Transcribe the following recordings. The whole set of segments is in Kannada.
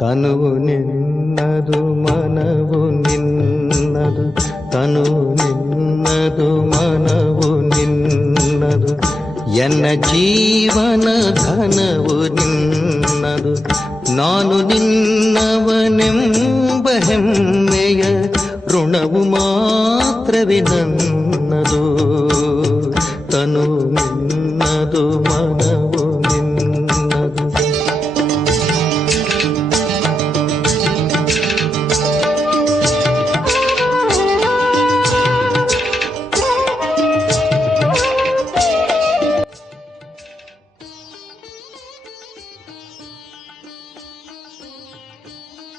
ತನುವು ನಿನ್ನದು ಮನವು ನಿನ್ನದು, ತನುವು ನಿನ್ನದು ಮನವು ನಿನ್ನದು, ಎನ್ನ ಜೀವನ ಘನವು ನಿನ್ನದು. ನಾನು ನಿನ್ನವನೆಂಬ ಹೆಮ್ಮೆಯ ಋಣವು ಮಾತ್ರವೇ ನನ್ನದು. ತನು ನಿನ್ನದು ಮನವು ನಿನ್ನದು.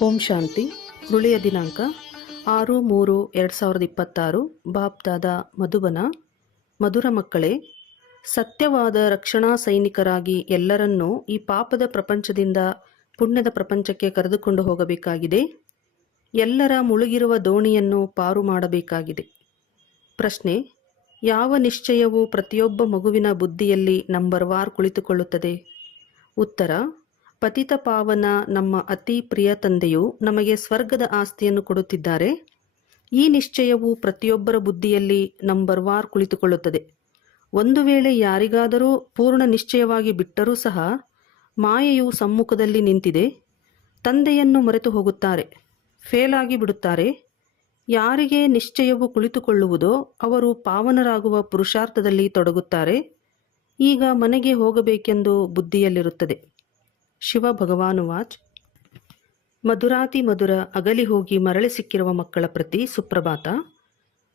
ಓಂ ಶಾಂತಿ. ಉರುಳಿಯ ದಿನಾಂಕ 6/3/2026. ಬಾಪ್ ದಾದಾ ಮಧುಬನ. ಮಧುರ ಮಕ್ಕಳೇ, ಸತ್ಯವಾದ ರಕ್ಷಣಾ ಸೈನಿಕರಾಗಿ ಎಲ್ಲರನ್ನೂ ಈ ಪಾಪದ ಪ್ರಪಂಚದಿಂದ ಪುಣ್ಯದ ಪ್ರಪಂಚಕ್ಕೆ ಕರೆದುಕೊಂಡು ಹೋಗಬೇಕಾಗಿದೆ. ಎಲ್ಲರ ಮುಳುಗಿರುವ ದೋಣಿಯನ್ನು ಪಾರು ಮಾಡಬೇಕಾಗಿದೆ. ಪ್ರಶ್ನೆ: ಯಾವ ನಿಶ್ಚಯವು ಪ್ರತಿಯೊಬ್ಬ ಮಗುವಿನ ಬುದ್ಧಿಯಲ್ಲಿ ನಂಬರ್ವಾರ್ ಕುಳಿತುಕೊಳ್ಳುತ್ತದೆ? ಉತ್ತರ: ಪತಿತ ಪಾವನ ನಮ್ಮ ಅತಿ ಪ್ರಿಯ ತಂದೆಯು ನಮಗೆ ಸ್ವರ್ಗದ ಆಸ್ತಿಯನ್ನು ಕೊಡುತ್ತಿದ್ದಾರೆ. ಈ ನಿಶ್ಚಯವು ಪ್ರತಿಯೊಬ್ಬರ ಬುದ್ಧಿಯಲ್ಲಿ ನಂಬರ್ವಾರ್ ಕುಳಿತುಕೊಳ್ಳುತ್ತದೆ. ಒಂದು ವೇಳೆ ಯಾರಿಗಾದರೂ ಪೂರ್ಣ ನಿಶ್ಚಯವಾಗಿ ಬಿಟ್ಟರೂ ಸಹ ಮಾಯೆಯು ಸಮ್ಮುಖದಲ್ಲಿ ನಿಂತಿದೆ. ತಂದೆಯನ್ನು ಮರೆತು ಹೋಗುತ್ತಾರೆ, ಫೇಲ್ ಆಗಿ ಬಿಡುತ್ತಾರೆ. ಯಾರಿಗೆ ನಿಶ್ಚಯವು ಕುಳಿತುಕೊಳ್ಳುವುದೋ ಅವರು ಪಾವನರಾಗುವ ಪುರುಷಾರ್ಥದಲ್ಲಿ ತೊಡಗುತ್ತಾರೆ. ಈಗ ಮನೆಗೆ ಹೋಗಬೇಕೆಂದು ಬುದ್ಧಿಯಲ್ಲಿರುತ್ತದೆ. ಶಿವ ಭಗವಾನುವಾಚ್. ಮಧುರಾತಿ ಮಧುರ ಅಗಲಿ ಹೋಗಿ ಮರಳಿ ಸಿಕ್ಕಿರುವ ಮಕ್ಕಳ ಪ್ರತಿ ಸುಪ್ರಭಾತ.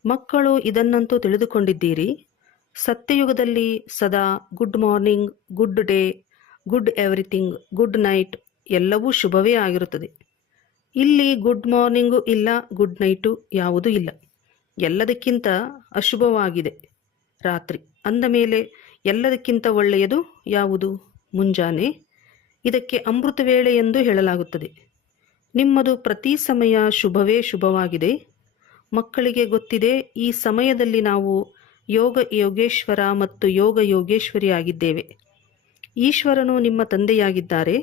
ಮಕ್ಕಳು ಇದನ್ನಂತೂ ತಿಳಿದುಕೊಂಡಿದ್ದೀರಿ. ಸತ್ಯಯುಗದಲ್ಲಿ ಸದಾ good morning, good day, good everything, good night ಎಲ್ಲವೂ ಶುಭವೇ ಆಗಿರುತ್ತದೆ. ಇಲ್ಲಿ ಗುಡ್ ಮಾರ್ನಿಂಗು ಇಲ್ಲ, ಗುಡ್ ನೈಟು ಯಾವುದೂ ಇಲ್ಲ. ಎಲ್ಲದಕ್ಕಿಂತ ಅಶುಭವಾಗಿದೆ ರಾತ್ರಿ. ಅಂದ ಮೇಲೆ ಎಲ್ಲದಕ್ಕಿಂತ ಒಳ್ಳೆಯದು ಯಾವುದು? ಮುಂಜಾನೆ. ಇದಕ್ಕೆ ಅಮೃತ ವೇಳೆ ಎಂದು ಹೇಳಲಾಗುತ್ತದೆ. ನಿಮ್ಮದು ಪ್ರತಿ ಸಮಯ ಶುಭವೇ ಶುಭವಾಗಿದೆ. ಮಕ್ಕಳಿಗೆ ಗೊತ್ತಿದೆ, ಈ ಸಮಯದಲ್ಲಿ ನಾವು ಯೋಗ ಯೋಗೇಶ್ವರ ಮತ್ತು ಯೋಗ ಯೋಗೇಶ್ವರಿ ಆಗಿದ್ದೇವೆ. ಈಶ್ವರನು ನಿಮ್ಮ ತಂದೆಯಾಗಿದ್ದಾರೆ.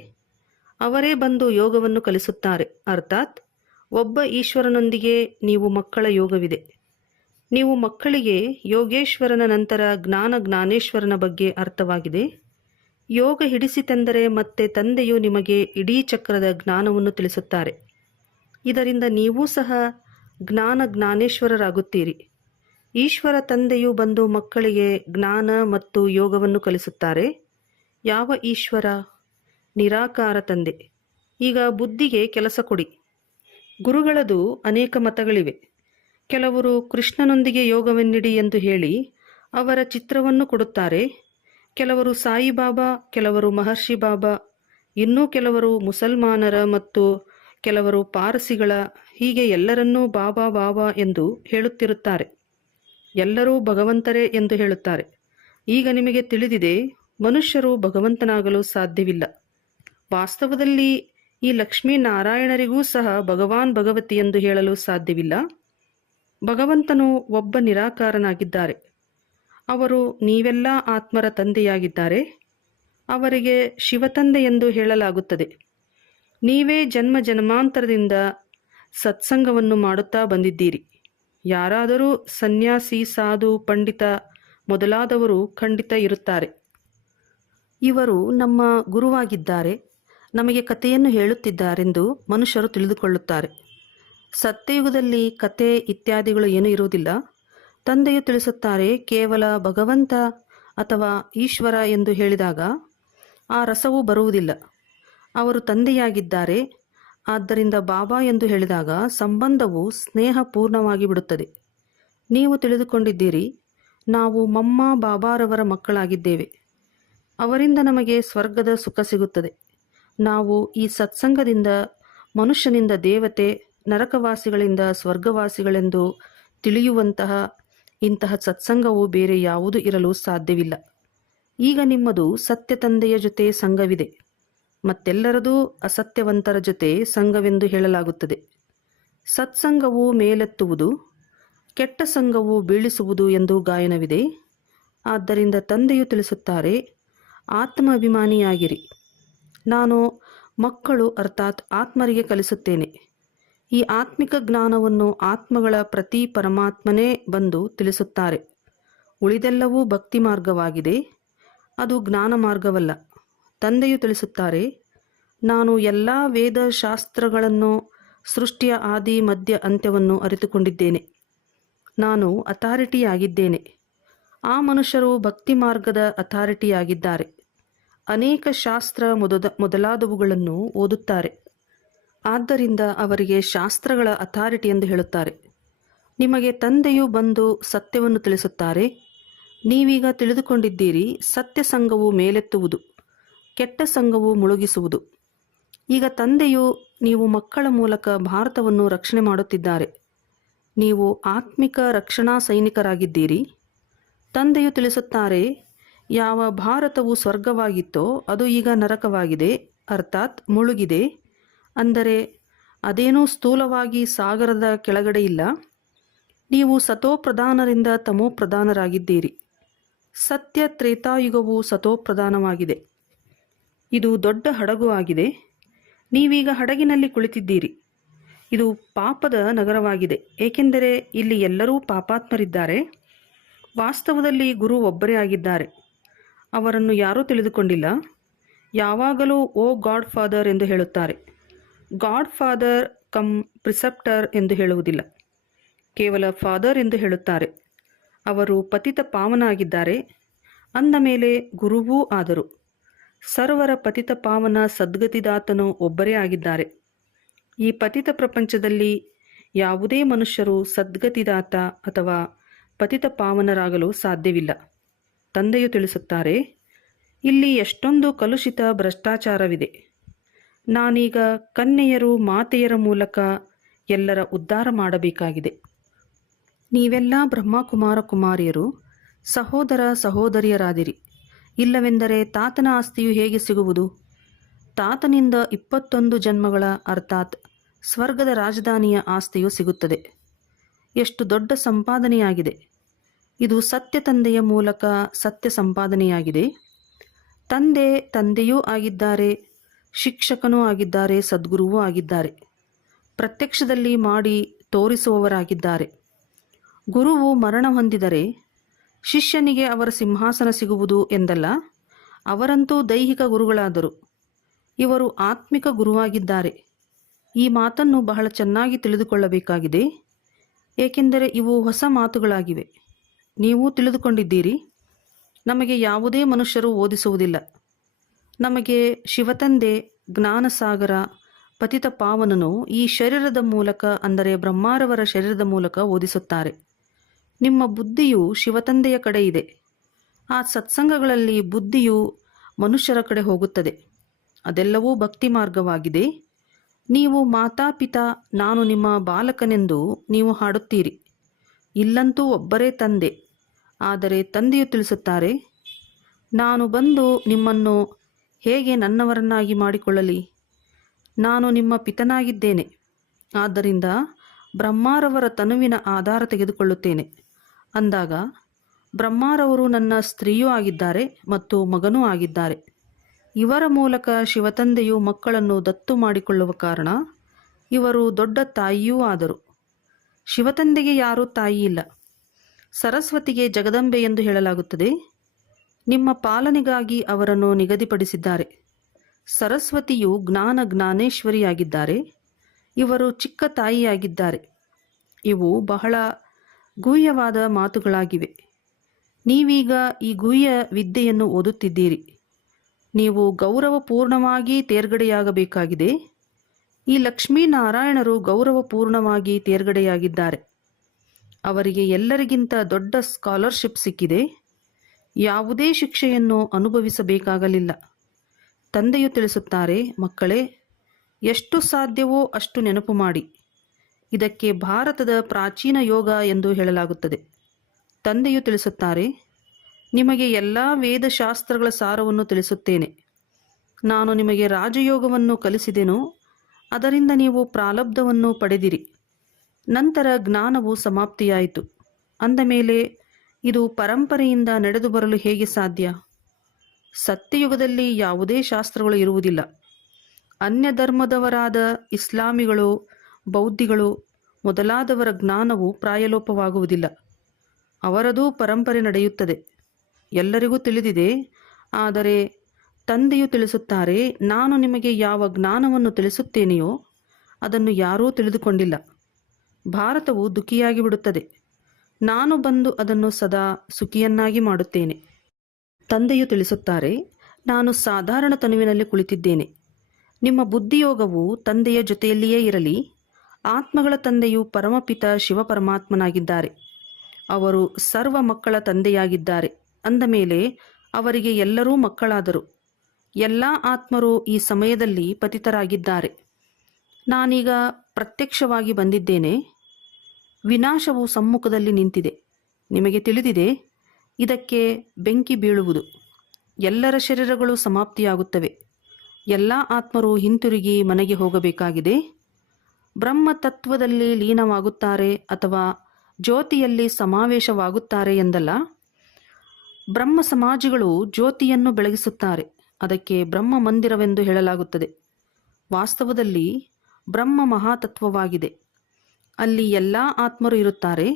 ಅವರೇ ಬಂದು ಯೋಗವನ್ನು ಕಲಿಸುತ್ತಾರೆ. ಅರ್ಥಾತ್ ಒಬ್ಬ ಈಶ್ವರನೊಂದಿಗೆ ನೀವು ಮಕ್ಕಳ ಯೋಗವಿದೆ. ನೀವು ಮಕ್ಕಳಿಗೆ ಯೋಗೇಶ್ವರನ ನಂತರ ಜ್ಞಾನೇಶ್ವರನ ಬಗ್ಗೆ ಅರ್ಥವಾಗಿದೆ. ಯೋಗ ಹಿಡಿಸಿತೆಂದರೆ ಮತ್ತೆ ತಂದೆಯು ನಿಮಗೆ ಇಡೀ ಚಕ್ರದ ಜ್ಞಾನವನ್ನು ತಿಳಿಸುತ್ತಾರೆ. ಇದರಿಂದ ನೀವೂ ಸಹ ಜ್ಞಾನೇಶ್ವರರಾಗುತ್ತೀರಿ. ಈಶ್ವರ ತಂದೆಯು ಬಂದು ಮಕ್ಕಳಿಗೆ ಜ್ಞಾನ ಮತ್ತು ಯೋಗವನ್ನು ಕಲಿಸುತ್ತಾರೆ. ಯಾವ ಈಶ್ವರ? ನಿರಾಕಾರ ತಂದೆ. ಈಗ ಬುದ್ಧಿಗೆ ಕೆಲಸ ಕೊಡಿ. ಗುರುಗಳದು ಅನೇಕ ಮತಗಳಿವೆ. ಕೆಲವರು ಕೃಷ್ಣನೊಂದಿಗೆ ಯೋಗವನ್ನಿಡಿ ಎಂದು ಹೇಳಿ ಅವರ ಚಿತ್ರವನ್ನು ಕೊಡುತ್ತಾರೆ. ಕೆಲವರು ಸಾಯಿಬಾಬಾ, ಕೆಲವರು ಮಹರ್ಷಿ ಬಾಬಾ, ಇನ್ನೂ ಕೆಲವರು ಮುಸಲ್ಮಾನರ ಮತ್ತು ಕೆಲವರು ಪಾರಸಿಗಳ, ಹೀಗೆ ಎಲ್ಲರನ್ನೂ ಬಾಬಾ ಬಾಬಾ ಎಂದು ಹೇಳುತ್ತಿರುತ್ತಾರೆ. ಎಲ್ಲರೂ ಭಗವಂತರೇ ಎಂದು ಹೇಳುತ್ತಾರೆ. ಈಗ ನಿಮಗೆ ತಿಳಿದಿದೆ, ಮನುಷ್ಯರು ಭಗವಂತನಾಗಲು ಸಾಧ್ಯವಿಲ್ಲ. ವಾಸ್ತವದಲ್ಲಿ ಈ ಲಕ್ಷ್ಮೀನಾರಾಯಣರಿಗೂ ಸಹ ಭಗವಾನ್ ಭಗವತಿ ಎಂದು ಹೇಳಲು ಸಾಧ್ಯವಿಲ್ಲ. ಭಗವಂತನು ಒಬ್ಬ ನಿರಾಕಾರನಾಗಿದ್ದಾರೆ. ಅವರು ನೀವೆಲ್ಲ ಆತ್ಮರ ತಂದೆಯಾಗಿದ್ದಾರೆ. ಅವರಿಗೆ ಶಿವತಂದೆ ಎಂದು ಹೇಳಲಾಗುತ್ತದೆ. ನೀವೇ ಜನ್ಮ ಜನ್ಮಾಂತರದಿಂದ ಸತ್ಸಂಗವನ್ನು ಮಾಡುತ್ತಾ ಬಂದಿದ್ದೀರಿ. ಯಾರಾದರೂ ಸನ್ಯಾಸಿ, ಸಾಧು, ಪಂಡಿತ ಮೊದಲಾದವರು ಖಂಡಿತ ಇರುತ್ತಾರೆ. ಇವರು ನಮ್ಮ ಗುರುವಾಗಿದ್ದಾರೆ, ನಮಗೆ ಕಥೆಯನ್ನು ಹೇಳುತ್ತಿದ್ದಾರೆಂದು ಮನುಷ್ಯರು ತಿಳಿದುಕೊಳ್ಳುತ್ತಾರೆ. ಸತ್ಯಯುಗದಲ್ಲಿ ಕತೆ ಇತ್ಯಾದಿಗಳು ಏನೂ ಇರುವುದಿಲ್ಲ. ತಂದೆಯು ತಿಳಿಸುತ್ತಾರೆ, ಕೇವಲ ಭಗವಂತ ಅಥವಾ ಈಶ್ವರ ಎಂದು ಹೇಳಿದಾಗ ಆ ರಸವು ಬರುವುದಿಲ್ಲ. ಅವರು ತಂದೆಯಾಗಿದ್ದಾರೆ. ಆದ್ದರಿಂದ ಬಾಬಾ ಎಂದು ಹೇಳಿದಾಗ ಸಂಬಂಧವು ಸ್ನೇಹಪೂರ್ಣವಾಗಿ ಬಿಡುತ್ತದೆ. ನೀವು ತಿಳಿದುಕೊಂಡಿದ್ದೀರಿ, ನಾವು ಮಮ್ಮ ಬಾಬಾರವರ ಮಕ್ಕಳಾಗಿದ್ದೇವೆ. ಅವರಿಂದ ನಮಗೆ ಸ್ವರ್ಗದ ಸುಖ ಸಿಗುತ್ತದೆ. ನಾವು ಈ ಸತ್ಸಂಗದಿಂದ ಮನುಷ್ಯನಿಂದ ದೇವತೆ, ನರಕವಾಸಿಗಳಿಂದ ಸ್ವರ್ಗವಾಸಿಗಳೆಂದು ತಿಳಿಯುವಂತಹ ಇಂತಹ ಸತ್ಸಂಗವು ಬೇರೆ ಯಾವುದೂ ಇರಲು ಸಾಧ್ಯವಿಲ್ಲ. ಈಗ ನಿಮ್ಮದು ಸತ್ಯ ತಂದೆಯ ಜೊತೆ ಸಂಘವಿದೆ. ಮತ್ತೆಲ್ಲರದೂ ಅಸತ್ಯವಂತರ ಜೊತೆ ಸಂಘವೆಂದು ಹೇಳಲಾಗುತ್ತದೆ. ಸತ್ಸಂಗವು ಮೇಲೆತ್ತುವುದು, ಕೆಟ್ಟ ಸಂಘವು ಬೀಳಿಸುವುದು ಎಂದು ಗಾಯನವಿದೆ. ಆದ್ದರಿಂದ ತಂದೆಯು ತಿಳಿಸುತ್ತಾರೆ, ಆತ್ಮ ಅಭಿಮಾನಿಯಾಗಿರಿ. ನಾನು ಮಕ್ಕಳು ಅರ್ಥಾತ್ ಆತ್ಮರಿಗೆ ಕಲಿಸುತ್ತೇನೆ. ಈ ಆತ್ಮಿಕ ಜ್ಞಾನವನ್ನು ಆತ್ಮಗಳ ಪ್ರತಿ ಪರಮಾತ್ಮನೇ ಬಂದು ತಿಳಿಸುತ್ತಾರೆ. ಉಳಿದೆಲ್ಲವೂ ಭಕ್ತಿ ಮಾರ್ಗವಾಗಿದೆ, ಅದು ಜ್ಞಾನ ಮಾರ್ಗವಲ್ಲ. ತಂದೆಯು ತಿಳಿಸುತ್ತಾರೆ, ನಾನು ಎಲ್ಲ ವೇದ ಶಾಸ್ತ್ರಗಳನ್ನು, ಸೃಷ್ಟಿಯ ಆದಿ ಮಧ್ಯ ಅಂತ್ಯವನ್ನು ಅರಿತುಕೊಂಡಿದ್ದೇನೆ. ನಾನು ಅಥಾರಿಟಿಯಾಗಿದ್ದೇನೆ. ಆ ಮನುಷ್ಯರು ಭಕ್ತಿ ಮಾರ್ಗದ ಅಥಾರಿಟಿಯಾಗಿದ್ದಾರೆ. ಅನೇಕ ಶಾಸ್ತ್ರ ಮೊದಲಾದವುಗಳನ್ನು ಓದುತ್ತಾರೆ. ಆದ್ದರಿಂದ ಅವರಿಗೆ ಶಾಸ್ತ್ರಗಳ ಅಥಾರಿಟಿ ಎಂದು ಹೇಳುತ್ತಾರೆ. ನಿಮಗೆ ತಂದೆಯು ಬಂದು ಸತ್ಯವನ್ನು ತಿಳಿಸುತ್ತಾರೆ. ನೀವೀಗ ತಿಳಿದುಕೊಂಡಿದ್ದೀರಿ, ಸತ್ಯ ಸಂಘವು ಮೇಲೆತ್ತುವುದು, ಕೆಟ್ಟ ಸಂಘವು ಮುಳುಗಿಸುವುದು. ಈಗ ತಂದೆಯು ನೀವು ಮಕ್ಕಳ ಮೂಲಕ ಭಾರತವನ್ನು ರಕ್ಷಣೆ ಮಾಡುತ್ತಿದ್ದಾರೆ. ನೀವು ಆತ್ಮಿಕ ರಕ್ಷಣಾ ಸೈನಿಕರಾಗಿದ್ದೀರಿ. ತಂದೆಯು ತಿಳಿಸುತ್ತಾರೆ, ಯಾವ ಭಾರತವು ಸ್ವರ್ಗವಾಗಿತ್ತೋ ಅದು ಈಗ ನರಕವಾಗಿದೆ, ಅರ್ಥಾತ್ ಮುಳುಗಿದೆ. ಅಂದರೆ ಅದೇನೂ ಸ್ಥೂಲವಾಗಿ ಸಾಗರದ ಕೆಳಗಡೆ ಇಲ್ಲ. ನೀವು ಸತೋಪ್ರಧಾನರಿಂದ ತಮೋಪ್ರಧಾನರಾಗಿದ್ದೀರಿ. ಸತ್ಯ ತ್ರೇತಾಯುಗವು ಸತೋಪ್ರಧಾನವಾಗಿದೆ. ಇದು ದೊಡ್ಡ ಹಡಗು ಆಗಿದೆ. ನೀವೀಗ ಹಡಗಿನಲ್ಲಿ ಕುಳಿತಿದ್ದೀರಿ. ಇದು ಪಾಪದ ನಗರವಾಗಿದೆ, ಏಕೆಂದರೆ ಇಲ್ಲಿ ಎಲ್ಲರೂ ಪಾಪಾತ್ಮರಿದ್ದಾರೆ. ವಾಸ್ತವದಲ್ಲಿ ಗುರು ಒಬ್ಬರೇ ಆಗಿದ್ದಾರೆ. ಅವರನ್ನು ಯಾರೂ ತಿಳಿದುಕೊಂಡಿಲ್ಲ. ಯಾವಾಗಲೂ ಓ ಗಾಡ್ ಫಾದರ್ ಎಂದು ಹೇಳುತ್ತಾರೆ. ಗಾಡ್ ಫಾದರ್ ಕಮ್ ಪ್ರಿಸೆಪ್ಟರ್ ಎಂದು ಹೇಳುವುದಿಲ್ಲ, ಕೇವಲ ಫಾದರ್ ಎಂದು ಹೇಳುತ್ತಾರೆ. ಅವರು ಪತಿತ ಪಾವನ ಆಗಿದ್ದಾರೆ, ಅಂದ ಮೇಲೆ ಗುರುವೂ ಆದರು. ಸರ್ವರ ಪತಿತ ಪಾವನ ಸದ್ಗತಿದಾತನು ಒಬ್ಬರೇ ಆಗಿದ್ದಾರೆ. ಈ ಪತಿತ ಪ್ರಪಂಚದಲ್ಲಿ ಯಾವುದೇ ಮನುಷ್ಯರು ಸದ್ಗತಿದಾತ ಅಥವಾ ಪತಿತ ಪಾವನರಾಗಲು ಸಾಧ್ಯವಿಲ್ಲ. ತಂದೆಯು ತಿಳಿಸುತ್ತಾರೆ, ಇಲ್ಲಿ ಎಷ್ಟೊಂದು ಕಲುಷಿತ ಭ್ರಷ್ಟಾಚಾರವಿದೆ. ನಾನೀಗ ಕನ್ಯೆಯರು ಮಾತೆಯರ ಮೂಲಕ ಎಲ್ಲರ ಉದ್ಧಾರ ಮಾಡಬೇಕಾಗಿದೆ. ನೀವೆಲ್ಲ ಬ್ರಹ್ಮಕುಮಾರ ಕುಮಾರಿಯರು, ಸಹೋದರ ಸಹೋದರಿಯರಾದಿರಿ. ಇಲ್ಲವೆಂದರೆ ತಾತನ ಆಸ್ತಿಯು ಹೇಗೆ ಸಿಗುವುದು? ತಾತನಿಂದ 21 ಜನ್ಮಗಳ ಅರ್ಥಾತ್ ಸ್ವರ್ಗದ ರಾಜಧಾನಿಯ ಆಸ್ತಿಯು ಸಿಗುತ್ತದೆ. ಎಷ್ಟು ದೊಡ್ಡ ಸಂಪಾದನೆಯಾಗಿದೆ! ಇದು ಸತ್ಯ ತಂದೆಯ ಮೂಲಕ ಸತ್ಯ ಸಂಪಾದನೆಯಾಗಿದೆ. ತಂದೆಯೂ ಆಗಿದ್ದಾರೆ, ಶಿಕ್ಷಕನೂ ಆಗಿದ್ದಾರೆ, ಸದ್ಗುರುವೂ ಆಗಿದ್ದಾರೆ. ಪ್ರತ್ಯಕ್ಷದಲ್ಲಿ ಮಾಡಿ ತೋರಿಸುವವರಾಗಿದ್ದಾರೆ. ಗುರುವು ಮರಣ ಹೊಂದಿದರೆ ಶಿಷ್ಯನಿಗೆ ಅವರ ಸಿಂಹಾಸನ ಸಿಗುವುದು ಎಂದಲ್ಲ. ಅವರಂತೂ ದೈಹಿಕ ಗುರುಗಳಾದರು. ಇವರು ಆತ್ಮಿಕ ಗುರುವಾಗಿದ್ದಾರೆ. ಈ ಮಾತನ್ನು ಬಹಳ ಚೆನ್ನಾಗಿ ತಿಳಿದುಕೊಳ್ಳಬೇಕಾಗಿದೆ, ಏಕೆಂದರೆ ಇವು ಹೊಸ ಮಾತುಗಳಾಗಿವೆ. ನೀವು ತಿಳಿದುಕೊಂಡಿದ್ದೀರಿ. ನಮಗೆ ಯಾವುದೇ ಮನುಷ್ಯರು ಓದಿಸುವುದಿಲ್ಲ. ನಮಗೆ ಶಿವತಂದೆ, ಜ್ಞಾನಸಾಗರ, ಪತಿತ ಪಾವನನು ಈ ಶರೀರದ ಮೂಲಕ, ಅಂದರೆ ಬ್ರಹ್ಮಾರವರ ಶರೀರದ ಮೂಲಕ ಓದಿಸುತ್ತಾರೆ. ನಿಮ್ಮ ಬುದ್ಧಿಯು ಶಿವತಂದೆಯ ಕಡೆ ಇದೆ. ಆ ಸತ್ಸಂಗಗಳಲ್ಲಿ ಬುದ್ಧಿಯು ಮನುಷ್ಯರ ಕಡೆ ಹೋಗುತ್ತದೆ. ಅದೆಲ್ಲವೂ ಭಕ್ತಿ ಮಾರ್ಗವಾಗಿದೆ. ನೀವು ಮಾತಾಪಿತಾ, ನಾನು ನಿಮ್ಮ ಬಾಲಕನೆಂದು ನೀವು ಹಾಡುತ್ತೀರಿ. ಇಲ್ಲಂತೂ ಒಬ್ಬರೇ ತಂದೆ. ಆದರೆ ತಂದೆಯು ತಿಳಿಸುತ್ತಾರೆ, ನಾನು ಬಂದು ನಿಮ್ಮನ್ನು ಹೇಗೆ ನನ್ನವರನ್ನಾಗಿ ಮಾಡಿಕೊಳ್ಳಲಿ? ನಾನು ನಿಮ್ಮ ಪಿತನಾಗಿದ್ದೇನೆ. ಆದ್ದರಿಂದ ಬ್ರಹ್ಮಾರವರ ತನುವಿನ ಆಧಾರ ತೆಗೆದುಕೊಳ್ಳುತ್ತೇನೆ ಅಂದಾಗ ಬ್ರಹ್ಮಾರವರು ನನ್ನ ಸ್ತ್ರೀಯೂ ಆಗಿದ್ದಾರೆ ಮತ್ತು ಮಗನೂ ಆಗಿದ್ದಾರೆ. ಇವರ ಮೂಲಕ ಶಿವತಂದೆಯು ಮಕ್ಕಳನ್ನು ದತ್ತು ಮಾಡಿಕೊಳ್ಳುವ ಕಾರಣ ಇವರು ದೊಡ್ಡ ತಾಯಿಯೂ ಆದರು. ಶಿವತಂದೆಗೆ ಯಾರೂ ತಾಯಿ ಇಲ್ಲ. ಸರಸ್ವತಿಗೆ ಜಗದಂಬೆ ಎಂದು ಹೇಳಲಾಗುತ್ತದೆ. ನಿಮ್ಮ ಪಾಲನೆಗಾಗಿ ಅವರನ್ನು ನಿಗದಿಪಡಿಸಿದ್ದಾರೆ. ಸರಸ್ವತಿಯು ಜ್ಞಾನೇಶ್ವರಿಯಾಗಿದ್ದಾರೆ. ಇವರು ಚಿಕ್ಕ ತಾಯಿಯಾಗಿದ್ದಾರೆ. ಇವು ಬಹಳ ಗುಹ್ಯವಾದ ಮಾತುಗಳಾಗಿವೆ. ನೀವೀಗ ಈ ಗುಹ್ಯ ವಿದ್ಯೆಯನ್ನು ಓದುತ್ತಿದ್ದೀರಿ. ನೀವು ಗೌರವಪೂರ್ಣವಾಗಿ ತೇರ್ಗಡೆಯಾಗಬೇಕಾಗಿದೆ. ಈ ಲಕ್ಷ್ಮೀನಾರಾಯಣರು ಗೌರವಪೂರ್ಣವಾಗಿ ತೇರ್ಗಡೆಯಾಗಿದ್ದಾರೆ. ಅವರಿಗೆ ಎಲ್ಲರಿಗಿಂತ ದೊಡ್ಡ ಸ್ಕಾಲರ್ಶಿಪ್ ಸಿಕ್ಕಿದೆ. ಯಾವುದೇ ಶಿಕ್ಷೆಯನ್ನು ಅನುಭವಿಸಬೇಕಾಗಲಿಲ್ಲ. ತಂದೆಯು ತಿಳಿಸುತ್ತಾರೆ, ಮಕ್ಕಳೇ, ಎಷ್ಟು ಸಾಧ್ಯವೋ ಅಷ್ಟು ನೆನಪು ಮಾಡಿ. ಇದಕ್ಕೆ ಭಾರತದ ಪ್ರಾಚೀನ ಯೋಗ ಎಂದು ಹೇಳಲಾಗುತ್ತದೆ. ತಂದೆಯು ತಿಳಿಸುತ್ತಾರೆ, ನಿಮಗೆ ಎಲ್ಲ ವೇದಶಾಸ್ತ್ರಗಳ ಸಾರವನ್ನು ತಿಳಿಸುತ್ತೇನೆ. ನಾನು ನಿಮಗೆ ರಾಜಯೋಗವನ್ನು ಕಲಿಸಿದೆನೋ ಅದರಿಂದ ನೀವು ಪ್ರಾರಬ್ಧವನ್ನು ಪಡೆದಿರಿ. ನಂತರ ಜ್ಞಾನವು ಸಮಾಪ್ತಿಯಾಯಿತು. ಅಂದ ಮೇಲೆ ಇದು ಪರಂಪರೆಯಿಂದ ನಡೆದು ಬರಲು ಹೇಗೆ ಸಾಧ್ಯ? ಸತ್ಯಯುಗದಲ್ಲಿ ಯಾವುದೇ ಶಾಸ್ತ್ರಗಳು ಇರುವುದಿಲ್ಲ. ಅನ್ಯ ಧರ್ಮದವರಾದ ಇಸ್ಲಾಮಿಗಳು, ಬೌದ್ಧಿಗಳು ಮೊದಲಾದವರ ಜ್ಞಾನವು ಪ್ರಾಯಲೋಪವಾಗುವುದಿಲ್ಲ. ಅವರದೂ ಪರಂಪರೆ ನಡೆಯುತ್ತದೆ, ಎಲ್ಲರಿಗೂ ತಿಳಿದಿದೆ. ಆದರೆ ತಂದೆಯು ತಿಳಿಸುತ್ತಾರೆ, ನಾನು ನಿಮಗೆ ಯಾವ ಜ್ಞಾನವನ್ನು ತಿಳಿಸುತ್ತೇನೆಯೋ ಅದನ್ನು ಯಾರೂ ತಿಳಿದುಕೊಂಡಿಲ್ಲ. ಭಾರತವು ದುಃಖಿಯಾಗಿ ಬಿಡುತ್ತದೆ. ನಾನು ಬಂದು ಅದನ್ನು ಸದಾ ಸುಖಿಯನ್ನಾಗಿ ಮಾಡುತ್ತೇನೆ. ತಂದೆಯು ತಿಳಿಸುತ್ತಾರೆ, ನಾನು ಸಾಧಾರಣ ತನುವಿನಲ್ಲಿ ಕುಳಿತಿದ್ದೇನೆ. ನಿಮ್ಮ ಬುದ್ಧಿಯೋಗವು ತಂದೆಯ ಜೊತೆಯಲ್ಲಿಯೇ ಇರಲಿ. ಆತ್ಮಗಳ ತಂದೆಯು ಪರಮಪಿತ ಶಿವಪರಮಾತ್ಮನಾಗಿದ್ದಾರೆ. ಅವರು ಸರ್ವ ಮಕ್ಕಳ ತಂದೆಯಾಗಿದ್ದಾರೆ. ಅಂದ ಮೇಲೆ ಅವರಿಗೆ ಎಲ್ಲರೂ ಮಕ್ಕಳಾದರು. ಎಲ್ಲ ಆತ್ಮರು ಈ ಸಮಯದಲ್ಲಿ ಪತಿತರಾಗಿದ್ದಾರೆ. ನಾನೀಗ ಪ್ರತ್ಯಕ್ಷವಾಗಿ ಬಂದಿದ್ದೇನೆ. ವಿನಾಶವು ಸಮ್ಮುಖದಲ್ಲಿ ನಿಂತಿದೆ. ನಿಮಗೆ ತಿಳಿದಿದೆ, ಇದಕ್ಕೆ ಬೆಂಕಿ ಬೀಳುವುದು. ಎಲ್ಲರ ಶರೀರಗಳು ಸಮಾಪ್ತಿಯಾಗುತ್ತವೆ. ಎಲ್ಲ ಆತ್ಮರು ಹಿಂತಿರುಗಿ ಮನೆಗೆ ಹೋಗಬೇಕಾಗಿದೆ. ಬ್ರಹ್ಮತತ್ವದಲ್ಲಿ ಲೀನವಾಗುತ್ತಾರೆ ಅಥವಾ ಜ್ಯೋತಿಯಲ್ಲಿ ಸಮಾವೇಶವಾಗುತ್ತಾರೆ ಎಂದಲ್ಲ. ಬ್ರಹ್ಮ ಸಮಾಜಿಗಳು ಜ್ಯೋತಿಯನ್ನು ಬೆಳಗಿಸುತ್ತಾರೆ. ಅದಕ್ಕೆ ಬ್ರಹ್ಮ ಮಂದಿರವೆಂದು ಹೇಳಲಾಗುತ್ತದೆ. ವಾಸ್ತವದಲ್ಲಿ ಬ್ರಹ್ಮ ಮಹಾತತ್ವವಾಗಿದೆ. ಅಲ್ಲಿ ಎಲ್ಲ ಆತ್ಮರು ಇರುತ್ತಾರೆ.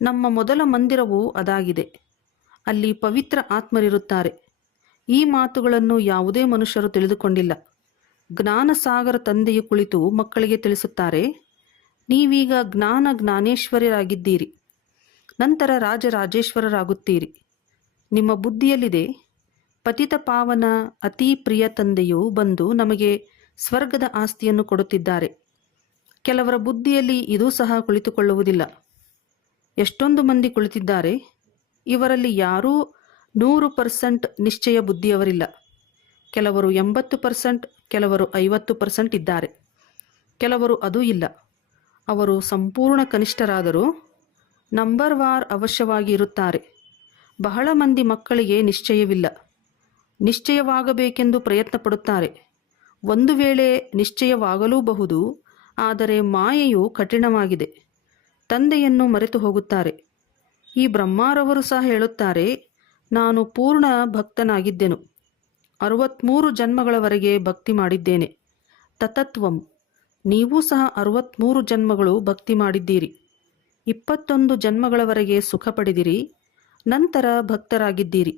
ನಮ್ಮ ಮೊದಲ ಮಂದಿರವು ಅದಾಗಿದೆ. ಅಲ್ಲಿ ಪವಿತ್ರ ಆತ್ಮರಿರುತ್ತಾರೆ. ಈ ಮಾತುಗಳನ್ನು ಯಾವುದೇ ಮನುಷ್ಯರು ತಿಳಿದುಕೊಂಡಿಲ್ಲ. ಜ್ಞಾನಸಾಗರ ತಂದೆಯು ಕುಳಿತು ಮಕ್ಕಳಿಗೆ ತಿಳಿಸುತ್ತಾರೆ, ನೀವೀಗ ಜ್ಞಾನೇಶ್ವರರಾಗಿದ್ದೀರಿ, ನಂತರ ರಾಜರಾಜೇಶ್ವರರಾಗುತ್ತೀರಿ. ನಿಮ್ಮ ಬುದ್ಧಿಯಲ್ಲಿದೆ, ಪತಿತ ಪಾವನ ಅತೀ ಪ್ರಿಯ ತಂದೆಯು ಬಂದು ನಮಗೆ ಸ್ವರ್ಗದ ಆಸ್ತಿಯನ್ನು ಕೊಡುತ್ತಿದ್ದಾರೆ. ಕೆಲವರ ಬುದ್ಧಿಯಲ್ಲಿ ಇದೂ ಸಹ ಕುಳಿತುಕೊಳ್ಳುವುದಿಲ್ಲ. ಎಷ್ಟೊಂದು ಮಂದಿ ಕುಳಿತಿದ್ದಾರೆ. ಇವರಲ್ಲಿ ಯಾರೂ 100% ನಿಶ್ಚಯ ಬುದ್ಧಿಯವರಿಲ್ಲ. ಕೆಲವರು 80%, ಕೆಲವರು 50% ಇದ್ದಾರೆ. ಕೆಲವರು ಅದೂ ಇಲ್ಲ. ಅವರು ಸಂಪೂರ್ಣ ಕನಿಷ್ಠರಾದರೂ ನಂಬರ್ ವಾರ್ ಅವಶ್ಯವಾಗಿ ಇರುತ್ತಾರೆ. ಬಹಳ ಮಂದಿ ಮಕ್ಕಳಿಗೆ ನಿಶ್ಚಯವಿಲ್ಲ. ನಿಶ್ಚಯವಾಗಬೇಕೆಂದು ಪ್ರಯತ್ನ ಪಡುತ್ತಾರೆ. ಒಂದು ವೇಳೆ ನಿಶ್ಚಯವಾಗಲೂಬಹುದು. ಆದರೆ ಮಾಯೆಯು ಕಠಿಣವಾಗಿದೆ. ತಂದೆಯನ್ನು ಮರೆತು ಹೋಗುತ್ತಾರೆ. ಈ ಬ್ರಹ್ಮಾರವರು ಸಹ ಹೇಳುತ್ತಾರೆ, ನಾನು ಪೂರ್ಣ ಭಕ್ತನಾಗಿದ್ದೆನು. 63 ಜನ್ಮಗಳವರೆಗೆ ಭಕ್ತಿ ಮಾಡಿದ್ದೇನೆ. ತತತ್ವಂ. ನೀವೂ ಸಹ 63 ಜನ್ಮಗಳು ಭಕ್ತಿ ಮಾಡಿದ್ದೀರಿ. 21 ಜನ್ಮಗಳವರೆಗೆ ಸುಖ ಪಡೆದಿರಿ. ನಂತರ ಭಕ್ತರಾಗಿದ್ದೀರಿ.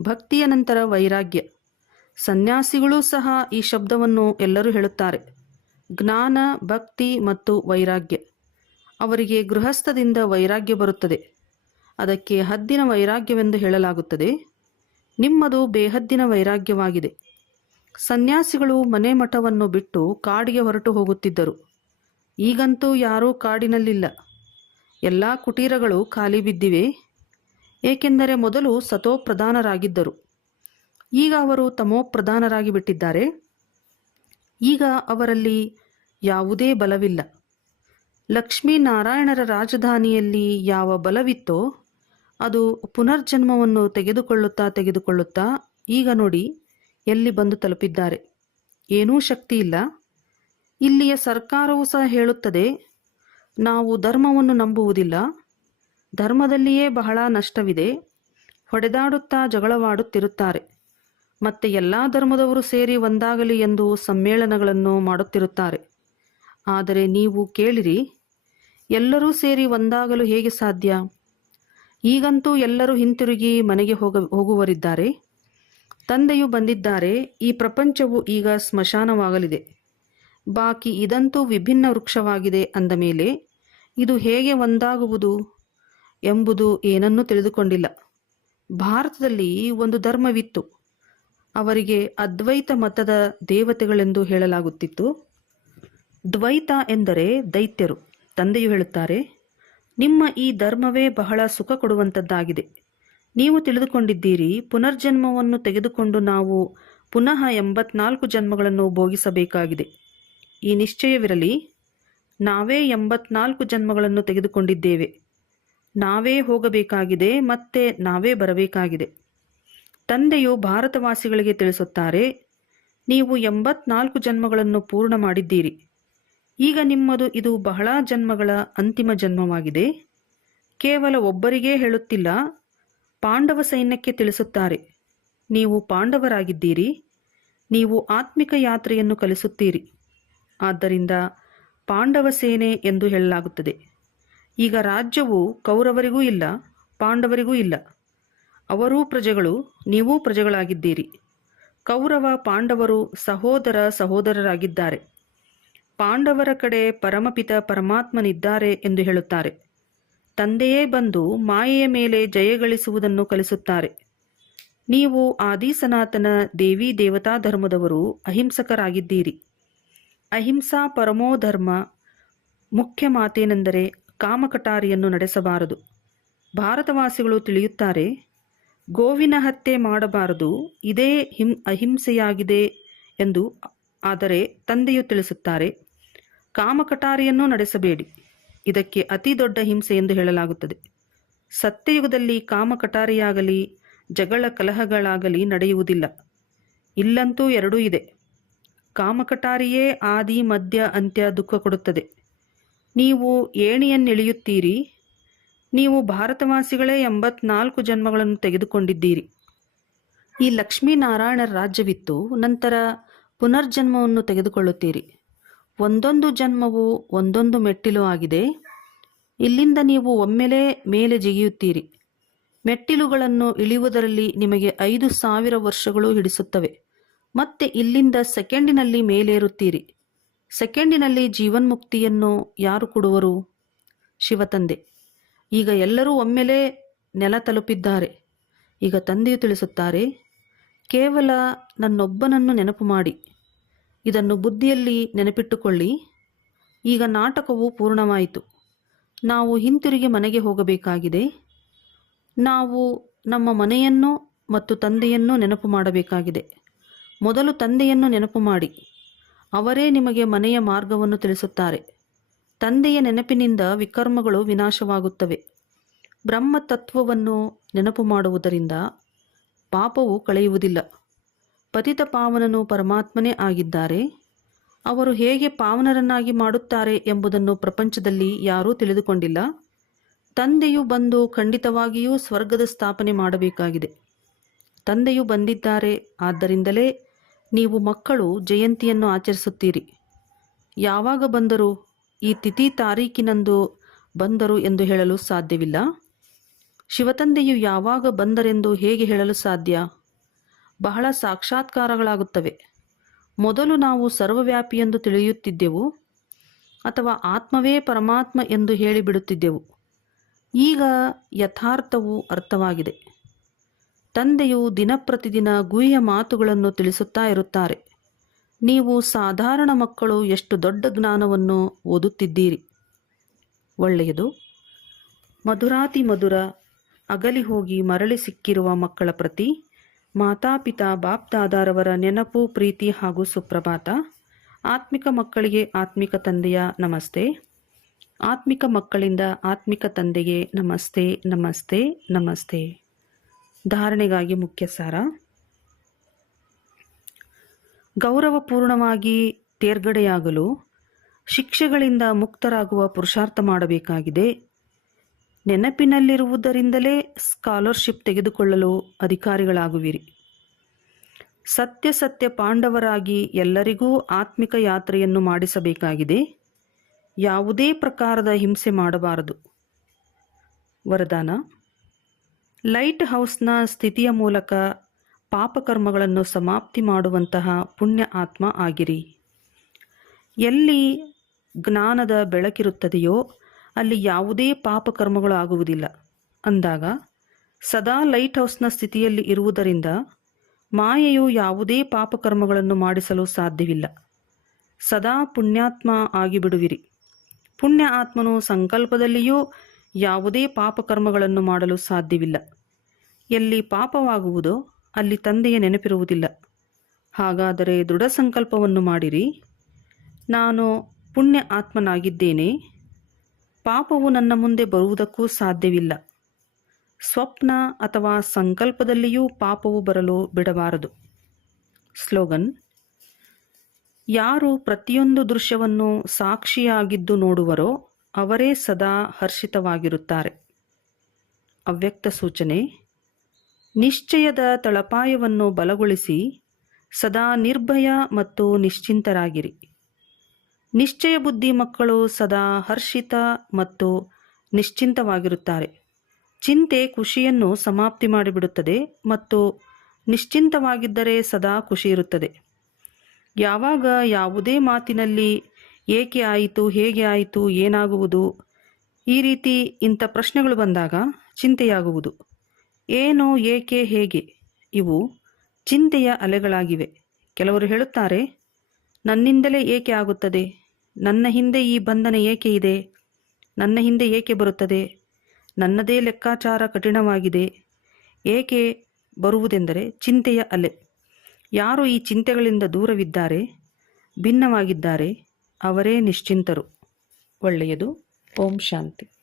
ಭಕ್ತಿಯ ನಂತರ ವೈರಾಗ್ಯ. ಸನ್ಯಾಸಿಗಳೂ ಸಹ ಈ ಶಬ್ದವನ್ನು ಎಲ್ಲರೂ ಹೇಳುತ್ತಾರೆ. ಜ್ಞಾನ, ಭಕ್ತಿ ಮತ್ತು ವೈರಾಗ್ಯ. ಅವರಿಗೆ ಗೃಹಸ್ಥದಿಂದ ವೈರಾಗ್ಯ ಬರುತ್ತದೆ. ಅದಕ್ಕೆ ಹದ್ದಿನ ವೈರಾಗ್ಯವೆಂದು ಹೇಳಲಾಗುತ್ತದೆ. ನಿಮ್ಮದು ಬೇಹದ್ದಿನ ವೈರಾಗ್ಯವಾಗಿದೆ. ಸನ್ಯಾಸಿಗಳು ಮನೆ ಮಠವನ್ನು ಬಿಟ್ಟು ಕಾಡಿಗೆ ಹೊರಟು ಹೋಗುತ್ತಿದ್ದರು. ಈಗಂತೂ ಯಾರೂ ಕಾಡಿನಲ್ಲಿಲ್ಲ. ಎಲ್ಲ ಕುಟೀರಗಳು ಖಾಲಿ ಬಿದ್ದಿವೆ. ಏಕೆಂದರೆ ಮೊದಲು ಸತೋಪ್ರಧಾನರಾಗಿದ್ದರು. ಈಗ ಅವರು ತಮೋಪ್ರಧಾನರಾಗಿ ಬಿಟ್ಟಿದ್ದಾರೆ. ಈಗ ಅವರಲ್ಲಿ ಯಾವುದೇ ಬಲವಿಲ್ಲ. ಲಕ್ಷ್ಮೀನಾರಾಯಣರ ರಾಜಧಾನಿಯಲ್ಲಿ ಯಾವ ಬಲವಿತ್ತೋ ಅದು ಪುನರ್ಜನ್ಮವನ್ನು ತೆಗೆದುಕೊಳ್ಳುತ್ತಾ ಈಗ ನೋಡಿ ಎಲ್ಲಿ ಬಂದು ತಲುಪಿದ್ದಾರೆ. ಏನೂ ಶಕ್ತಿ ಇಲ್ಲ. ಇಲ್ಲಿಯ ಸರ್ಕಾರವೂ ಸಹ ಹೇಳುತ್ತದೆ, ನಾವು ಧರ್ಮವನ್ನು ನಂಬುವುದಿಲ್ಲ. ಧರ್ಮದಲ್ಲಿಯೇ ಬಹಳ ನಷ್ಟವಿದೆ. ಹೊಡೆದಾಡುತ್ತಾ ಜಗಳವಾಡುತ್ತಿರುತ್ತಾರೆ. ಮತ್ತೆ ಎಲ್ಲ ಧರ್ಮದವರು ಸೇರಿ ಒಂದಾಗಲಿ ಎಂದು ಸಮ್ಮೇಳನಗಳನ್ನು ಮಾಡುತ್ತಿರುತ್ತಾರೆ. ಆದರೆ ನೀವು ಕೇಳಿರಿ, ಎಲ್ಲರೂ ಸೇರಿ ಒಂದಾಗಲು ಹೇಗೆ ಸಾಧ್ಯ? ಈಗಂತೂ ಎಲ್ಲರೂ ಹಿಂತಿರುಗಿ ಮನೆಗೆ ಹೋಗುವರಿದ್ದಾರೆ. ತಂದೆಯು ಬಂದಿದ್ದಾರೆ. ಈ ಪ್ರಪಂಚವು ಈಗ ಸ್ಮಶಾನವಾಗಲಿದೆ. ಬಾಕಿ ಇದಂತೂ ವಿಭಿನ್ನ ವೃಕ್ಷವಾಗಿದೆ. ಅಂದ ಮೇಲೆ ಇದು ಹೇಗೆ ಒಂದಾಗುವುದು ಎಂಬುದು ಏನನ್ನೂ ತಿಳಿದುಕೊಂಡಿಲ್ಲ. ಭಾರತದಲ್ಲಿ ಒಂದು ಧರ್ಮವಿತ್ತು. ಅವರಿಗೆ ಅದ್ವೈತ ಮತದ ದೇವತೆಗಳೆಂದು ಹೇಳಲಾಗುತ್ತಿತ್ತು. ದ್ವೈತ ಎಂದರೆ ದೈತ್ಯರು. ತಂದೆಯು ಹೇಳುತ್ತಾರೆ, ನಿಮ್ಮ ಈ ಧರ್ಮವೇ ಬಹಳ ಸುಖ ಕೊಡುವಂಥದ್ದಾಗಿದೆ. ನೀವು ತಿಳಿದುಕೊಂಡಿದ್ದೀರಿ, ಪುನರ್ಜನ್ಮವನ್ನು ತೆಗೆದುಕೊಂಡು ನಾವು ಪುನಃ 84 ಜನ್ಮಗಳನ್ನು ಭೋಗಿಸಬೇಕಾಗಿದೆ. ಈ ನಿಶ್ಚಯವಿರಲಿ, ನಾವೇ 84 ಜನ್ಮಗಳನ್ನು ತೆಗೆದುಕೊಂಡಿದ್ದೇವೆ. ನಾವೇ ಹೋಗಬೇಕಾಗಿದೆ, ಮತ್ತೆ ನಾವೇ ಬರಬೇಕಾಗಿದೆ. ತಂದೆಯು ಭಾರತವಾಸಿಗಳಿಗೆ ತಿಳಿಸುತ್ತಾರೆ, ನೀವು 84 ಜನ್ಮಗಳನ್ನು ಪೂರ್ಣ ಮಾಡಿದ್ದೀರಿ. ಈಗ ನಿಮ್ಮದು ಇದು ಬಹಳ ಜನ್ಮಗಳ ಅಂತಿಮ ಜನ್ಮವಾಗಿದೆ. ಕೇವಲ ಒಬ್ಬರಿಗೇ ಹೇಳುತ್ತಿಲ್ಲ, ಪಾಂಡವ ಸೈನ್ಯಕ್ಕೆ ತಿಳಿಸುತ್ತಾರೆ, ನೀವು ಪಾಂಡವರಾಗಿದ್ದೀರಿ. ನೀವು ಆತ್ಮಿಕ ಯಾತ್ರೆಯನ್ನು ಕಲಿಸುತ್ತೀರಿ. ಆದ್ದರಿಂದ ಪಾಂಡವ ಸೇನೆ ಎಂದು ಹೇಳಲಾಗುತ್ತದೆ. ಈಗ ರಾಜ್ಯವು ಕೌರವರಿಗೂ ಇಲ್ಲ, ಪಾಂಡವರಿಗೂ ಇಲ್ಲ. ಅವರೂ ಪ್ರಜೆಗಳು, ನೀವೂ ಪ್ರಜೆಗಳಾಗಿದ್ದೀರಿ. ಕೌರವ ಪಾಂಡವರು ಸಹೋದರರಾಗಿದ್ದಾರೆ. ಪಾಂಡವರ ಕಡೆ ಪರಮಪಿತ ಪರಮಾತ್ಮನಿದ್ದಾರೆ ಎಂದು ಹೇಳುತ್ತಾರೆ. ತಂದೆಯೇ ಬಂದು ಮಾಯೆಯ ಮೇಲೆ ಜಯಗಳಿಸುವುದನ್ನು ಕಲಿಸುತ್ತಾರೆ. ನೀವು ಆದಿ ಸನಾತನ ದೇವಿ ದೇವತಾ ಧರ್ಮದವರು ಅಹಿಂಸಕರಾಗಿದ್ದೀರಿ. ಅಹಿಂಸಾ ಪರಮೋ ಧರ್ಮ. ಮುಖ್ಯ ಮಾತೇನೆಂದರೆ ಕಾಮಕಟಾರಿಯನ್ನು ನಡೆಸಬಾರದು. ಭಾರತವಾಸಿಗಳು ತಿಳಿಯುತ್ತಾರೆ, ಗೋವಿನ ಹತ್ಯೆ ಮಾಡಬಾರದು, ಇದೇ ಅಹಿಂಸೆಯಾಗಿದೆ ಎಂದು. ಆದರೆ ತಂದೆಯು ತಿಳಿಸುತ್ತಾರೆ, ಕಾಮಕಟಾರಿಯನ್ನು ನಡೆಸಬೇಡಿ, ಇದಕ್ಕೆ ಅತಿ ದೊಡ್ಡ ಹಿಂಸೆ ಎಂದು ಹೇಳಲಾಗುತ್ತದೆ. ಸತ್ಯಯುಗದಲ್ಲಿ ಕಾಮಕಟಾರಿಯಾಗಲಿ ಜಗಳ ಕಲಹಗಳಾಗಲಿ ನಡೆಯುವುದಿಲ್ಲ. ಇಲ್ಲಂತೂ ಎರಡೂ ಇದೆ. ಕಾಮಕಟಾರಿಯೇ ಆದಿ ಮಧ್ಯ ಅಂತ್ಯ ದುಃಖ ಕೊಡುತ್ತದೆ. ನೀವು ಏಣಿಯನ್ನಿಳಿಯುತ್ತೀರಿ. ನೀವು ಭಾರತವಾಸಿಗಳೇ 84 ಜನ್ಮಗಳನ್ನು ತೆಗೆದುಕೊಂಡಿದ್ದೀರಿ. ಈ ಲಕ್ಷ್ಮೀನಾರಾಯಣರ ರಾಜ್ಯವಿತ್ತು, ನಂತರ ಪುನರ್ಜನ್ಮವನ್ನು ತೆಗೆದುಕೊಳ್ಳುತ್ತೀರಿ. ಒಂದೊಂದು ಜನ್ಮವು ಒಂದೊಂದು ಮೆಟ್ಟಿಲು ಆಗಿದೆ. ಇಲ್ಲಿಂದ ನೀವು ಒಮ್ಮೆಲೇ ಮೇಲೆ ಜಿಗಿಯುತ್ತೀರಿ. ಮೆಟ್ಟಿಲುಗಳನ್ನು ಇಳಿಯುವುದರಲ್ಲಿ ನಿಮಗೆ 5000 ವರ್ಷಗಳು ಹಿಡಿಸುತ್ತವೆ. ಮತ್ತೆ ಇಲ್ಲಿಂದ ಸೆಕೆಂಡಿನಲ್ಲಿ ಮೇಲೇರುತ್ತೀರಿ. ಸೆಕೆಂಡಿನಲ್ಲಿ ಜೀವನ್ಮುಕ್ತಿಯನ್ನು ಯಾರು ಕೊಡುವರು? ಶಿವತಂದೆ. ಈಗ ಎಲ್ಲರೂ ಒಮ್ಮೆಲೇ ನೆಲ ತಲುಪಿದ್ದಾರೆ. ಈಗ ತಂದೆಯು ತಿಳಿಸುತ್ತಾರೆ, ಕೇವಲ ನನ್ನೊಬ್ಬನನ್ನು ನೆನಪು ಮಾಡಿ. ಇದನ್ನು ಬುದ್ಧಿಯಲ್ಲಿ ನೆನಪಿಟ್ಟುಕೊಳ್ಳಿ. ಈಗ ನಾಟಕವು ಪೂರ್ಣವಾಯಿತು. ನಾವು ಹಿಂತಿರುಗಿ ಮನೆಗೆ ಹೋಗಬೇಕಾಗಿದೆ. ನಾವು ನಮ್ಮ ಮನೆಯನ್ನು ಮತ್ತು ತಂದೆಯನ್ನು ನೆನಪು ಮಾಡಬೇಕಾಗಿದೆ. ಮೊದಲು ತಂದೆಯನ್ನು ನೆನಪು ಮಾಡಿ. ಅವರೇ ನಿಮಗೆ ಮನೆಯ ಮಾರ್ಗವನ್ನು ತಿಳಿಸುತ್ತಾರೆ. ತಂದೆಯ ನೆನಪಿನಿಂದ ವಿಕರ್ಮಗಳು ವಿನಾಶವಾಗುತ್ತವೆ. ಬ್ರಹ್ಮತತ್ವವನ್ನು ನೆನಪು ಮಾಡುವುದರಿಂದ ಪಾಪವು ಕಳೆಯುವುದಿಲ್ಲ. ಪತಿತ ಪಾವನನು ಪರಮಾತ್ಮನೇ ಆಗಿದ್ದಾರೆ. ಅವರು ಹೇಗೆ ಪಾವನರನ್ನಾಗಿ ಮಾಡುತ್ತಾರೆ ಎಂಬುದನ್ನು ಪ್ರಪಂಚದಲ್ಲಿ ಯಾರೂ ತಿಳಿದುಕೊಂಡಿಲ್ಲ. ತಂದೆಯು ಬಂದು ಖಂಡಿತವಾಗಿಯೂ ಸ್ವರ್ಗದ ಸ್ಥಾಪನೆ ಮಾಡಬೇಕಾಗಿದೆ. ತಂದೆಯು ಬಂದಿದ್ದಾರೆ, ಆದ್ದರಿಂದಲೇ ನೀವು ಮಕ್ಕಳು ಜಯಂತಿಯನ್ನು ಆಚರಿಸುತ್ತೀರಿ. ಯಾವಾಗ ಬಂದರು, ಈ ತಿಥಿ ತಾರೀಕಿನಂದು ಬಂದರು ಎಂದು ಹೇಳಲು ಸಾಧ್ಯವಿಲ್ಲ. ಶಿವತಂದೆಯು ಯಾವಾಗ ಬಂದರೆಂದು ಹೇಗೆ ಹೇಳಲು ಸಾಧ್ಯ? ಬಹಳ ಸಾಕ್ಷಾತ್ಕಾರಗಳಾಗುತ್ತವೆ. ಮೊದಲು ನಾವು ಸರ್ವವ್ಯಾಪಿ ಎಂದು ತಿಳಿಯುತ್ತಿದ್ದೆವು, ಅಥವಾ ಆತ್ಮವೇ ಪರಮಾತ್ಮ ಎಂದು ಹೇಳಿಬಿಡುತ್ತಿದ್ದೆವು. ಈಗ ಯಥಾರ್ಥವು ಅರ್ಥವಾಗಿದೆ. ತಂದೆಯು ದಿನಪ್ರತಿದಿನ ಗುಹ್ಯ ಮಾತುಗಳನ್ನು ತಿಳಿಸುತ್ತಾ ಇರುತ್ತಾರೆ. ನೀವು ಸಾಧಾರಣ ಮಕ್ಕಳು ಎಷ್ಟು ದೊಡ್ಡ ಜ್ಞಾನವನ್ನು ಓದುತ್ತಿದ್ದೀರಿ. ಒಳ್ಳೆಯದು. ಮಧುರಾತಿ ಮಧುರ ಅಗಲಿ ಹೋಗಿ ಮರಳಿ ಸಿಕ್ಕಿರುವ ಮಕ್ಕಳ ಪ್ರತಿ ಮಾತಾಪಿತಾ ಬಾಪ್ದಾದಾರವರ ನೆನಪು, ಪ್ರೀತಿ ಹಾಗೂ ಸುಪ್ರಭಾತ. ಆತ್ಮಿಕ ಮಕ್ಕಳಿಗೆ ಆತ್ಮಿಕ ತಂದೆಯ ನಮಸ್ತೆ. ಆತ್ಮಿಕ ಮಕ್ಕಳಿಂದ ಆತ್ಮಿಕ ತಂದೆಗೆ ನಮಸ್ತೆ, ನಮಸ್ತೆ, ನಮಸ್ತೆ. ಧಾರಣೆಗಾಗಿ ಮುಖ್ಯ ಸಾರ. ಗೌರವಪೂರ್ಣವಾಗಿ ತೇರ್ಗಡೆಯಾಗಲು ಶಿಕ್ಷೆಗಳಿಂದ ಮುಕ್ತರಾಗುವ ಪುರುಷಾರ್ಥ ಮಾಡಬೇಕಾಗಿದೆ. ನೆನಪಿನಲ್ಲಿರುವುದರಿಂದಲೇ ಸ್ಕಾಲರ್ಶಿಪ್ ತೆಗೆದುಕೊಳ್ಳಲು ಅಧಿಕಾರಿಗಳಾಗುವಿರಿ. ಸತ್ಯ ಪಾಂಡವರಾಗಿ ಎಲ್ಲರಿಗೂ ಆತ್ಮಿಕ ಯಾತ್ರೆಯನ್ನು ಮಾಡಿಸಬೇಕಾಗಿದೆ. ಯಾವುದೇ ಪ್ರಕಾರದ ಹಿಂಸೆ ಮಾಡಬಾರದು. ವರದಾನ: ಲೈಟ್ ಹೌಸ್ನ ಸ್ಥಿತಿಯ ಮೂಲಕ ಪಾಪಕರ್ಮಗಳನ್ನು ಸಮಾಪ್ತಿ ಮಾಡುವಂತಹ ಪುಣ್ಯ ಆತ್ಮ ಆಗಿರಿ. ಎಲ್ಲಿ ಜ್ಞಾನದ ಬೆಳಕಿರುತ್ತದೆಯೋ ಅಲ್ಲಿ ಯಾವುದೇ ಪಾಪಕರ್ಮಗಳು ಆಗುವುದಿಲ್ಲ. ಅಂದಾಗ ಸದಾ ಲೈಟ್ ಹೌಸ್ನ ಸ್ಥಿತಿಯಲ್ಲಿ ಇರುವುದರಿಂದ ಮಾಯೆಯು ಯಾವುದೇ ಪಾಪಕರ್ಮಗಳನ್ನು ಮಾಡಿಸಲು ಸಾಧ್ಯವಿಲ್ಲ. ಸದಾ ಪುಣ್ಯಾತ್ಮ ಆಗಿಬಿಡುವಿರಿ. ಪುಣ್ಯ ಆತ್ಮನು ಸಂಕಲ್ಪದಲ್ಲಿಯೂ ಯಾವುದೇ ಪಾಪಕರ್ಮಗಳನ್ನು ಮಾಡಲು ಸಾಧ್ಯವಿಲ್ಲ. ಎಲ್ಲಿ ಪಾಪವಾಗುವುದೋ ಅಲ್ಲಿ ತಂದೆಯ ನೆನಪಿರುವುದಿಲ್ಲ. ಹಾಗಾದರೆ ದೃಢ ಸಂಕಲ್ಪವನ್ನು ಮಾಡಿರಿ. ನಾನು ಪುಣ್ಯ ಆತ್ಮನಾಗಿದ್ದೇನೆ. ಪಾಪವು ನನ್ನ ಮುಂದೆ ಬರುವುದಕ್ಕೂ ಸಾಧ್ಯವಿಲ್ಲ. ಸ್ವಪ್ನ ಅಥವಾ ಸಂಕಲ್ಪದಲ್ಲಿಯೂ ಪಾಪವು ಬರಲು ಬಿಡಬಾರದು. ಸ್ಲೋಗನ್: ಯಾರು ಪ್ರತಿಯೊಂದು ದೃಶ್ಯವನ್ನು ಸಾಕ್ಷಿಯಾಗಿದ್ದು ನೋಡುವರೋ ಅವರೇ ಸದಾ ಹರ್ಷಿತವಾಗಿರುತ್ತಾರೆ. ಅವ್ಯಕ್ತ ಸೂಚನೆ: ನಿಶ್ಚಯದ ತಳಪಾಯವನ್ನು ಬಲಗೊಳಿಸಿ ಸದಾ ನಿರ್ಭಯ ಮತ್ತು ನಿಶ್ಚಿಂತರಾಗಿರಿ. ನಿಶ್ಚಯ ಬುದ್ಧಿ ಮಕ್ಕಳು ಸದಾ ಹರ್ಷಿತ ಮತ್ತು ನಿಶ್ಚಿಂತವಾಗಿರುತ್ತಾರೆ. ಚಿಂತೆ ಖುಷಿಯನ್ನು ಸಮಾಪ್ತಿ ಮಾಡಿಬಿಡುತ್ತದೆ ಮತ್ತು ನಿಶ್ಚಿಂತವಾಗಿದ್ದರೆ ಸದಾ ಖುಷಿ ಇರುತ್ತದೆ. ಯಾವಾಗ ಯಾವುದೇ ಮಾತಿನಲ್ಲಿ ಏಕೆ ಆಯಿತು, ಹೇಗೆ ಆಯಿತು, ಏನಾಗುವುದು, ಈ ರೀತಿ ಇಂಥ ಪ್ರಶ್ನೆಗಳು ಬಂದಾಗ ಚಿಂತೆಯಾಗುವುದು. ಏನು, ಏಕೆ, ಹೇಗೆ ಇವು ಚಿಂತೆಯ ಅಲೆಗಳಾಗಿವೆ. ಕೆಲವರು ಹೇಳುತ್ತಾರೆ, ನನ್ನಿಂದಲೇ ಏಕೆ ಆಗುತ್ತದೆ, ನನ್ನ ಹಿಂದೆ ಈ ಬಂಧನ ಏಕೆ ಇದೆ, ನನ್ನ ಹಿಂದೆ ಏಕೆ ಬರುತ್ತದೆ, ನನ್ನದೇ ಲೆಕ್ಕಾಚಾರ ಕಠಿಣವಾಗಿದೆ. ಏಕೆ ಬರುವುದೆಂದರೆ ಚಿಂತೆಯ ಅಲೆ. ಯಾರು ಈ ಚಿಂತೆಗಳಿಂದ ದೂರವಿದ್ದಾರೆ, ಭಿನ್ನವಾಗಿದ್ದಾರೆ, ಅವರೇ ನಿಶ್ಚಿಂತರು. ಒಳ್ಳೆಯದು. ಓಂ ಶಾಂತಿ.